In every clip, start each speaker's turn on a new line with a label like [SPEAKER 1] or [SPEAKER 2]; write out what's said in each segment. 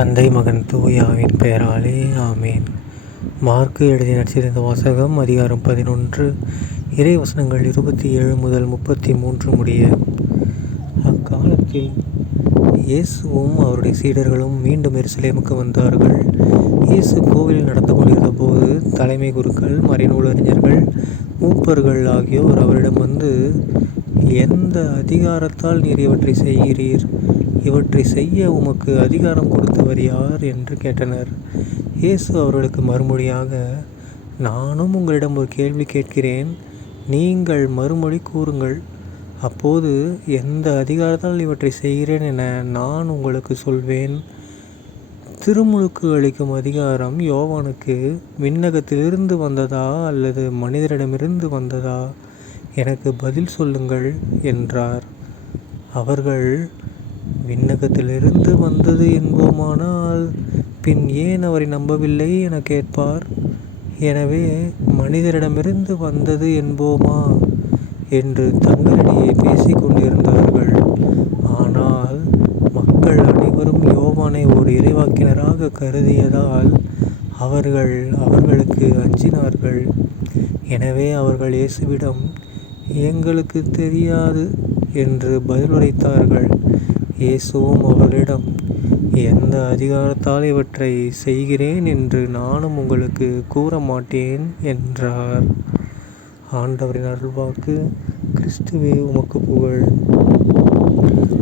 [SPEAKER 1] தந்தை மகன் தூயாவின் பெயராலே ஆமேன். மார்க்கு எழுதி நடிச்சிருந்த வாசகம் அதிகாரம் பதினொன்று. இறை வசனங்கள் இருபத்தி ஏழு முதல் முப்பத்தி மூன்று முடிய. அக்காலத்தில் இயேசுவும் அவருடைய சீடர்களும் மீண்டும் எருசலேமுக்கு வந்தார்கள். இயேசு கோவிலில் நடந்து கொண்டிருந்த போது தலைமை குருக்கள் மறைநூலறிஞர்கள் மூப்பர்கள் ஆகியோர் அவரிடம் வந்து எந்த அதிகாரத்தால் நீர் இவற்றை செய்கிறீர்? இவற்றை செய்ய உமக்கு அதிகாரம் கொடுத்தவர் யார்? என்று கேட்டனர். இயேசு அவர்களுக்கு மறுமொழியாக நானும் உங்களிடம் ஒரு கேள்வி கேட்கிறேன். நீங்கள் மறுமொழி கூறுங்கள். அப்போது எந்த அதிகாரத்தால் இவற்றை செய்கிறேன் என நான் உங்களுக்கு சொல்வேன். திருமுழுக்கு அளிக்கும் அதிகாரம் யோவானுக்கு விண்ணகத்திலிருந்து வந்ததா அல்லது மனிதரிடமிருந்து வந்ததா? எனக்கு பதில் சொல்லுங்கள் என்றார். அவர்கள் விண்ணகத்திலிருந்து வந்தது என்போமானால் பின் ஏன் அவரை நம்பவில்லை என கேட்பார்? எனவே மனிதரிடமிருந்து வந்தது என்போமா? என்று தங்களிடையே பேசிக் கொண்டிருந்தார்கள் ஆனால் மக்கள் அனைவரும் யோவானை ஒரு இறைவாக்கினராக கருதியதால் அவர்கள் அவர்களுக்கு அஞ்சினார்கள். எனவே அவர்கள் இயேசுவிடம் எங்களுக்கு தெரியாது என்று பதிலுரைத்தார்கள். இயேசுவும் அவர்களிடம் எந்த அதிகாரத்தால் இவற்றை செய்கிறேன் என்று நானும் உங்களுக்கு கூற மாட்டேன் என்றார். ஆண்டவரின் அருள்வாக்கு கிறிஸ்துவே உமக்கு புகழ்.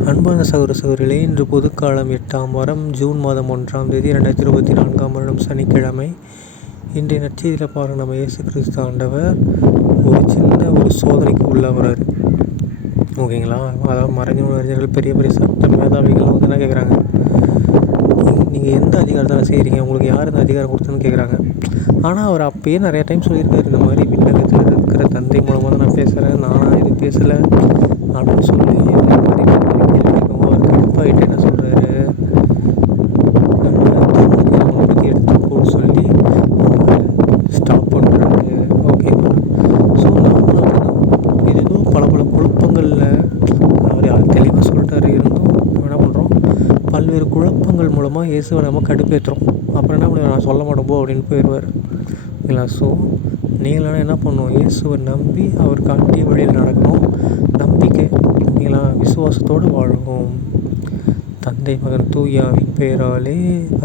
[SPEAKER 1] அன்பான சகோதர சகோதரிகளே இன்று பொதுக்காலம் எட்டாம் வாரம் ஜூன் மாதம் ஒன்றாம் தேதி ரெண்டாயிரத்தி இருபத்தி நான்காம் வருடம் சனிக்கிழமை. இன்றைய நற்செய்தியில் பாருங்கள் நம்ம இயேசு கிறிஸ்து ஆண்டவர் ஒரு சின்ன ஒரு சோதனைக்கு உள்ளவரார் ஓகேங்களா? அதாவது மறைஞ்ச அறிஞர்கள் பெரிய பெரிய சட்ட மேதாவிகள் வந்து என்ன கேட்குறாங்க நீங்கள் எந்த அதிகாரத்தால் செய்கிறீங்க உங்களுக்கு யார் இந்த அதிகாரம் கொடுத்துன்னு கேட்குறாங்க ஆனால் அவர் அப்பயே நிறைய டைம் சொல்லியிருக்காரு இந்த மாதிரி விண்ணகத்தில் இருக்கிற தந்தை மூலமாக தான் நான் பேசுகிறேன் நான் இது பேசலை அப்படின்னு சொல்லி இந்த மாதிரி கேள்வி அவர் கடுப்பாகிட்டு என்ன சொல்கிறாரு பற்றி எடுத்துக்கோன்னு சொல்லி ஸ்டாப் பண்ணுறாரு ஓகேங்களா ஸோ நாமளும் அப்படிதான். இது ஏதோ பல பல குழப்பங்களில் அவர் தெளிவாக சொல்லிட்டாரு. இருந்தும் என்ன பண்ணுறோம் பல்வேறு குழப்பங்கள் மூலமாக இயேசுவை நம்ம கடுப்பேற்றுறோம் அப்புறம் என்ன பண்ணுவோம் நான் சொல்ல மாட்டோம் போ அப்படின்னு போயிடுவார் ஓகேங்களா ஸோ நீங்களாம் என்ன பண்ணணும் இயேசுவை நம்பி அவர் காட்டிய வழியில் நடக்கணும். நம்பிக்கை ஓகேங்களா விசுவாசத்தோடு வாழ்வோம் தந்தை மகன் தூயாவின் பெயராலே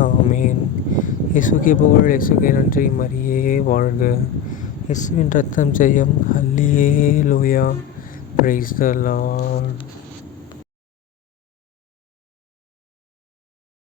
[SPEAKER 1] ஆமீன். இயேசுக்கே புகழ் இயேசுக்கே நன்றி. மரியே வாழ்க. இயேசுவின் ரத்தம் ஜெயம். ஹல்லே லோயா பிரைஸ் த லார்ட்.